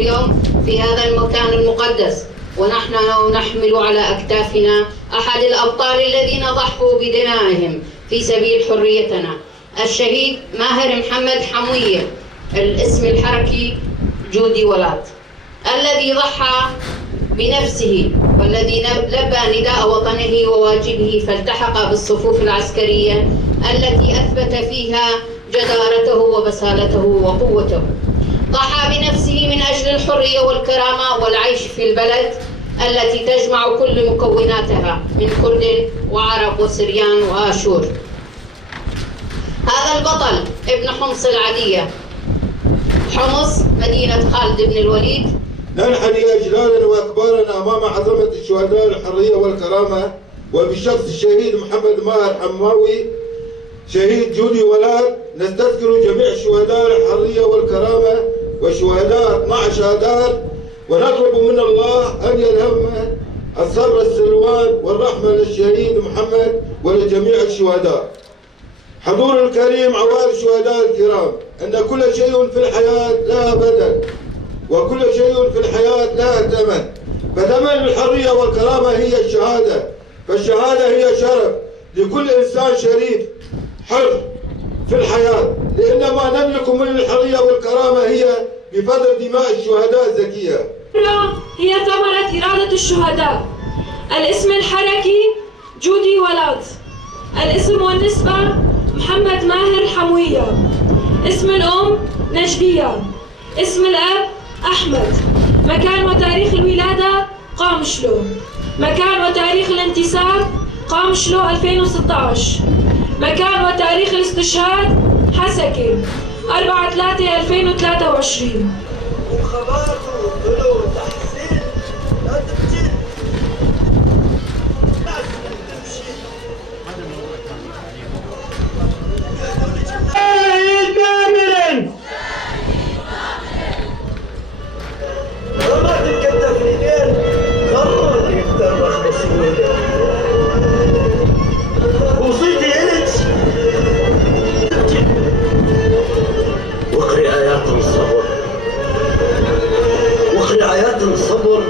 اليوم في هذا المكان المقدس، ونحن نحمل على أكتافنا أحد الأبطال الذين ضحوا بدمائهم في سبيل حريتنا، الشهيد ماهر محمد حموية، الاسم الحركي جودي ولاد، الذي ضحى بنفسه والذي لبى نداء وطنه وواجبه، فالتحق بالصفوف العسكرية التي أثبت فيها جدارته وبسالته وقوته. ضحى بنفسه من أجل الحرية والكرامة والعيش في البلد التي تجمع كل مكوناتها من كرد وعرب وسريان وآشور. هذا البطل ابن حمص العدية، حمص مدينة خالد بن الوليد. ننحني أجلالنا وأكبارنا أمام عظمة الشهداء الحرية والكرامة، وبشخص الشهيد محمد ماهر حماوي شهيد جودي ولاد نستذكر جميع شهداء الحرية والكرامة وشهداء 12 آذار، ونطلب من الله أن يلهمنا الصبر السلوان والرحمة للشهيد محمد ولجميع الشهداء. حضور الكريم، عوائل الشهداء الكرام، أن كل شيء في الحياة لها بدل، وكل شيء في الحياة لها ثمن، فثمن الحرية والكرامة هي الشهادة، فالشهادة هي شرف لكل إنسان شريف حر في الحياة، لأن ما نملك من الحرية والكرامة هي بفضل دماء الشهداء الزكية. هي ثمرة إرادة الشهداء. الاسم الحركي جودي ولاد، الاسم والنسبة محمد ماهر حموية، اسم الأم نجدية، اسم الأب أحمد، مكان وتاريخ الولادة قامشلو، مكان وتاريخ الانتساب قامشلو 2016، مكان وتاريخ الاستشهاد حسكي 4/3/2023. وخبرت وطلعوا تحسين لا تبتل لازم تمشي كاملا وما تتكتف لدين قرر يقدر مسؤولة وصيتي إلك وقري آيات الصبر